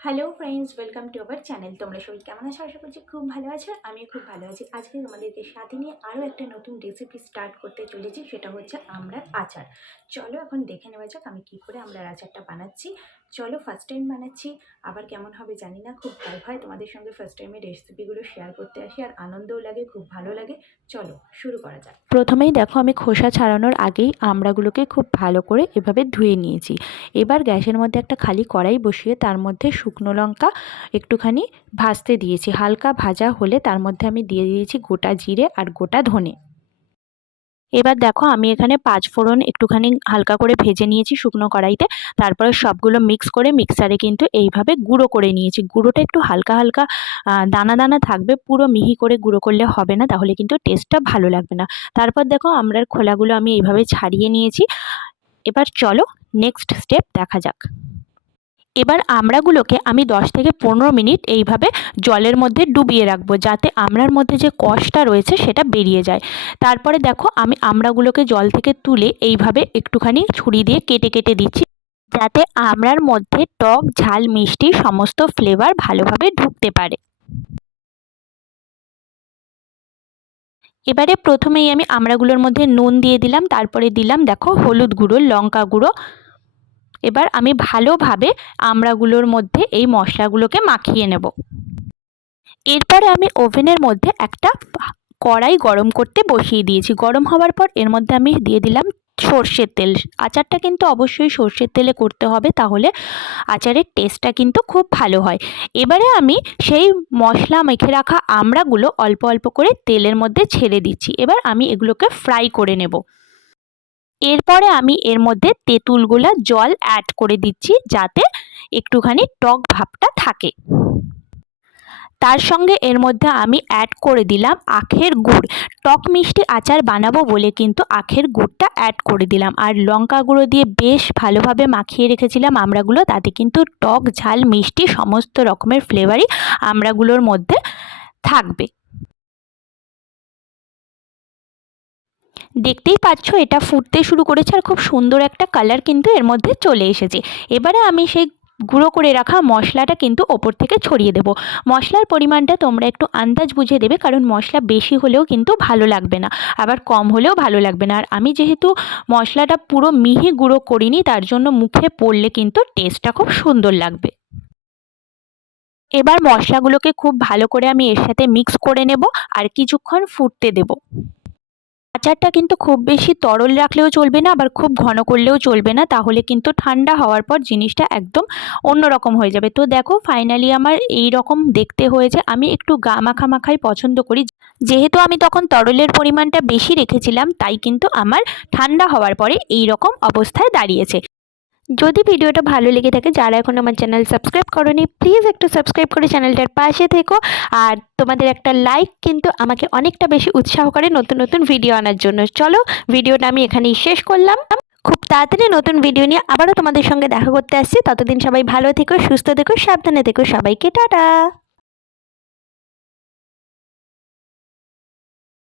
Hello friends, welcome to our channel. তোমরা সবাই কেমন আছো? আশা করছি খুব ভালো আছো। আমিও খুব ভালো আছি। আজকে তোমাদেরকে সাথে নিয়ে আরও একটা নতুন রেসিপি স্টার্ট করতে চলেছি, সেটা হচ্ছে আমড়ার আচার। চলো এখন দেখে নেওয়া যাক আমি কী করে আমড়ার আচারটা বানাচ্ছি। চলো, ফার্স্ট টাইম বানাচ্ছি, আবার কেমন হবে জানি না। খুব ভয় হয় তোমাদের সঙ্গে ফার্স্ট টাইমে রেসিপিগুলো শেয়ার করতে আসি, আর আনন্দও লাগে, খুব ভালো লাগে। চলো শুরু করা যাক। প্রথমেই দেখো, আমি খোসা ছাড়ানোর আগেই আমড়াগুলোকে খুব ভালো করে এভাবে ধুয়ে নিয়েছি। এবার গ্যাসের মধ্যে একটা খালি কড়াই বসিয়ে তার মধ্যে শুকনো লঙ্কা একটুখানি ভাজতে দিয়েছি। হালকা ভাজা হলে তার মধ্যে আমি দিয়ে দিয়েছি গোটা জিরে আর গোটা ধনে। এবার দেখো, আমি এখানে 5 ফোড়ন একটুখানি হালকা করে ভেজে নিয়েছি শুকনো কড়াইতে। তারপরে সবগুলো মিক্স করে মিক্সারে কিন্তু এইভাবে গুঁড়ো করে নিয়েছি। গুঁড়োটা একটু হালকা হালকা দানা দানা থাকবে, পুরো মিহি করে গুঁড়ো করলে হবে না, তাহলে কিন্তু টেস্টটা ভালো লাগবে না। তারপর দেখো, আমড়ার খোলাগুলো আমি এইভাবে ছাড়িয়ে নিয়েছি। এবার চলো নেক্সট স্টেপ দেখা যাক। এবার আমড়াগুলোকে আমি 10 থেকে 15 মিনিট এইভাবে জলের মধ্যে ডুবিয়ে রাখবো, যাতে আমড়ার মধ্যে যে কষটা রয়েছে সেটা বেরিয়ে যায়। তারপরে দেখো, আমি আমড়াগুলোকে জল থেকে তুলে এইভাবে একটুখানি ছুরি দিয়ে কেটে কেটে দিচ্ছি, যাতে আমড়ার মধ্যে টক ঝাল মিষ্টি সমস্ত ফ্লেভার ভালোভাবে ঢুকতে পারে। এবারে প্রথমেই আমি আমড়াগুলোর মধ্যে নুন দিয়ে দিলাম, তারপরে দিলাম দেখো হলুদ গুঁড়ো, লঙ্কা গুঁড়ো। এবার আমি ভালোভাবে আমড়াগুলোর মধ্যে এই মশলাগুলোকে মাখিয়ে নেব। এরপরে আমি ওভেনের মধ্যে একটা কড়াই গরম করতে বসিয়ে দিয়েছি। গরম হওয়ার পর এর মধ্যে আমি দিয়ে দিলাম সর্ষের তেল। আচারটা কিন্তু অবশ্যই সর্ষের তেলে করতে হবে, তাহলে আচারের টেস্টটা কিন্তু খুব ভালো হয়। এবারে আমি সেই মশলা মেখে রাখা আমড়াগুলো অল্প অল্প করে তেলের মধ্যে ছেড়ে দিচ্ছি। এবার আমি এগুলোকে ফ্রাই করে নেব। এরপরে আমি এর মধ্যে তেঁতুল গোলা জল অ্যাড করে দিচ্ছি, যাতে একটুখানি টক ভাবটা থাকে। তার সঙ্গে এর মধ্যে আমি অ্যাড করে দিলাম আখের গুড়। টক মিষ্টি আচার বানাবো বলে কিন্তু আখের গুড়টা অ্যাড করে দিলাম। আর লঙ্কা গুঁড়ো দিয়ে বেশ ভালোভাবে মাখিয়ে রেখেছিলাম আমড়াগুলো, তাতে কিন্তু টক ঝাল মিষ্টি সমস্ত রকমের ফ্লেভারই আমড়াগুলোর মধ্যে থাকবে। দেখতেই পাচ্ছ, এটা ফুটতে শুরু করেছে আর খুব সুন্দর একটা কালার কিন্তু এর মধ্যে চলে এসেছে। এবারে আমি সেই গুঁড়ো করে রাখা মশলাটা কিন্তু ওপর থেকে ছড়িয়ে দেব। মশলার পরিমাণটা তোমরা একটু আন্দাজ বুঝে দেবে, কারণ মশলা বেশি হলেও কিন্তু ভালো লাগবে না, আবার কম হলেও ভালো লাগবে না। আর আমি যেহেতু মশলাটা পুরো মিহি গুঁড়ো করিনি, তার জন্য মুখে পড়লে কিন্তু টেস্টটা খুব সুন্দর লাগবে। এবার মশলাগুলোকে খুব ভালো করে আমি এর সাথে মিক্স করে নেব আর কিছুক্ষণ ফুটতে দেব। আচারটা কিন্তু খুব বেশি তরল রাখলেও চলবে না, আবার খুব ঘন করলেও চলবে না, তাহলে কিন্তু ঠান্ডা হওয়ার পর জিনিসটা একদম অন্যরকম হয়ে যাবে। তো দেখো, ফাইনালি আমার এই রকম দেখতে হয়েছে। আমি একটু গা মাখা মাখাই পছন্দ করি, যেহেতু আমি তখন তরলের পরিমাণটা বেশি রেখেছিলাম, তাই কিন্তু আমার ঠান্ডা হওয়ার পরে এই রকম অবস্থায় দাঁড়িয়েছে। যদি ভিডিওটা ভালো লেগে থাকে, যারা এখন আমার চ্যানেল সাবস্ক্রাইব করোনি, প্লিজ একটু সাবস্ক্রাইব করে চ্যানেলটার পাশে থেকো। আর তোমাদের একটা লাইক কিন্তু আমাকে অনেকটা বেশি উৎসাহ করে নতুন নতুন ভিডিও আনার জন্য। চলো, ভিডিওটা আমি এখানেই শেষ করলাম। খুব তাড়াতাড়ি নতুন ভিডিও নিয়ে আবারও তোমাদের সঙ্গে দেখা করতে আসছি। ততদিন সবাই ভালো থেকো, সুস্থ থেকো, সাবধানে থেকো। সবাইকে টাটা।